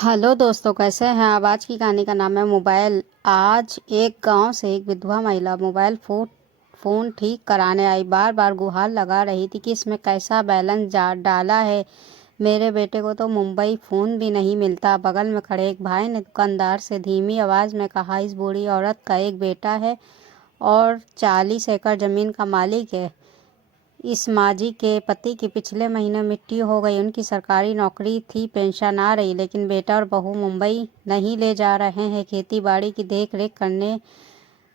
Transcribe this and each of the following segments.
Hello दोस्तों, कैसे हैं आप। आज की कहानी का नाम है मोबाइल। आज एक गांव से एक विधवा महिला मोबाइल फ़ोन ठीक कराने आई। बार बार गुहार लगा रही थी कि इसमें कैसा बैलेंस डाला है। मेरे बेटे को तो मुंबई फ़ोन भी नहीं मिलता। बगल में खड़े एक भाई ने दुकानदार से धीमी आवाज़ में कहा, इस बूढ़ी औरत का एक बेटा है और 40 एकड़ ज़मीन का मालिक है। इस माजी के पति की पिछले महीने मृत्यु हो गई। उनकी सरकारी नौकरी थी, पेंशन आ रही, लेकिन बेटा और बहू मुंबई नहीं ले जा रहे हैं। खेती बाड़ी की देख रेख करने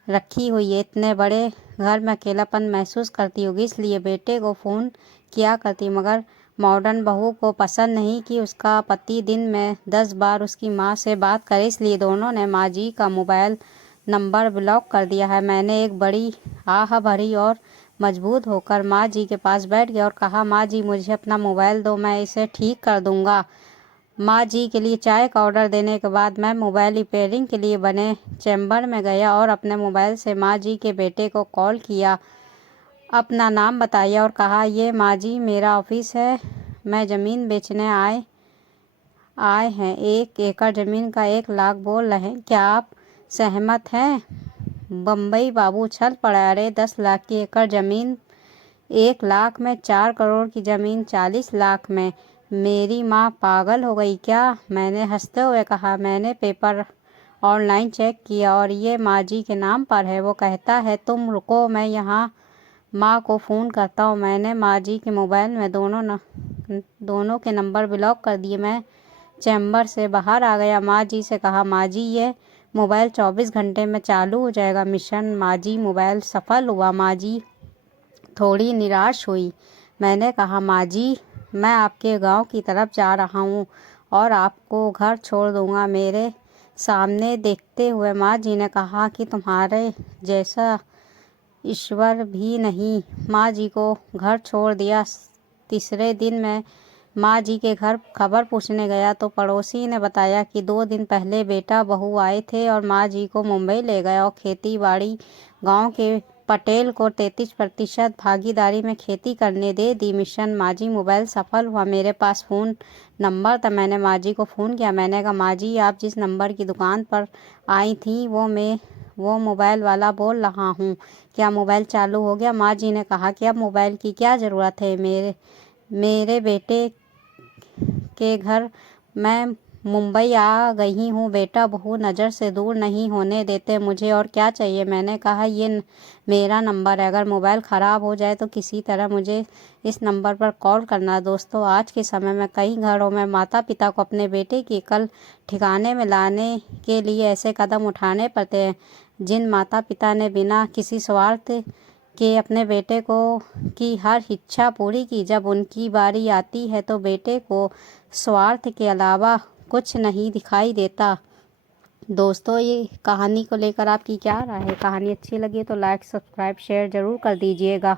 रखी हुई है। इतने बड़े घर में अकेलापन महसूस करती होगी, इसलिए बेटे को फ़ोन किया करती। मगर मॉडर्न बहू को पसंद नहीं कि उसका पति दिन में 10 बार उसकी माँ से बात करे, इसलिए दोनों ने माँ जी का मोबाइल नंबर ब्लॉक कर दिया है। मैंने एक बड़ी आह भरी और मजबूत होकर माँ जी के पास बैठ गया और कहा, माँ जी मुझे अपना मोबाइल दो, मैं इसे ठीक कर दूंगा। माँ जी के लिए चाय का ऑर्डर देने के बाद मैं मोबाइल रिपेयरिंग के लिए बने चैम्बर में गया और अपने मोबाइल से माँ जी के बेटे को कॉल किया। अपना नाम बताया और कहा, ये माँ जी मेरा ऑफिस है, मैं ज़मीन बेचने आए हैं। 1 एकड़ ज़मीन का 1 लाख बोल रहे हैं, क्या आप सहमत हैं। बम्बई बाबू छल पड़ा, अरे 10 लाख की एकड़ ज़मीन 1 लाख में, 4 करोड़ की ज़मीन 40 लाख में, मेरी माँ पागल हो गई क्या। मैंने हंसते हुए कहा, मैंने पेपर ऑनलाइन चेक किया और ये माँ जी के नाम पर है। वो कहता है तुम रुको, मैं यहाँ माँ को फ़ोन करता हूँ। मैंने माँ जी के मोबाइल में दोनों के नंबर ब्लॉक कर दिए। मैं चैम्बर से बाहर आ गया। माँ जी से कहा, माँ जी ये मोबाइल 24 घंटे में चालू हो जाएगा। मिशन माँ जी मोबाइल सफल हुआ। माँ जी थोड़ी निराश हुई। मैंने कहा, माँ जी मैं आपके गांव की तरफ जा रहा हूँ और आपको घर छोड़ दूँगा। मेरे सामने देखते हुए माँ जी ने कहा कि तुम्हारे जैसा ईश्वर भी नहीं। माँ जी को घर छोड़ दिया। तीसरे दिन मैं माँ जी के घर खबर पूछने गया तो पड़ोसी ने बताया कि 2 दिन पहले बेटा बहू आए थे और माँ जी को मुंबई ले गए और खेती बाड़ी गांव के पटेल को 33% भागीदारी में खेती करने दे दी। मिशन माँ जी मोबाइल सफल हुआ। मेरे पास फ़ोन नंबर था। मैंने माँ जी को फ़ोन किया। मैंने कहा, माँ जी आप जिस नंबर की दुकान पर आई थी वो मोबाइल वाला बोल रहा हूँ, क्या मोबाइल चालू हो गया। माँ जी ने कहा कि अब मोबाइल की क्या ज़रूरत है, मेरे बेटे के घर मैं मुंबई आ गई हूँ। बेटा बहू नज़र से दूर नहीं होने देते मुझे, और क्या चाहिए। मैंने कहा, ये मेरा नंबर है, अगर मोबाइल ख़राब हो जाए तो किसी तरह मुझे इस नंबर पर कॉल करना। दोस्तों, आज के समय में कई घरों में माता पिता को अपने बेटे की अकल ठिकाने में लाने के लिए ऐसे कदम उठाने पड़ते हैं जिन माता पिता ने बिना किसी स्वार्थ के अपने बेटे को की हर इच्छा पूरी की। जब उनकी बारी आती है तो बेटे को स्वार्थ के अलावा कुछ नहीं दिखाई देता। दोस्तों, ये कहानी को लेकर आपकी क्या राय है। कहानी अच्छी लगी तो लाइक सब्सक्राइब शेयर ज़रूर कर दीजिएगा।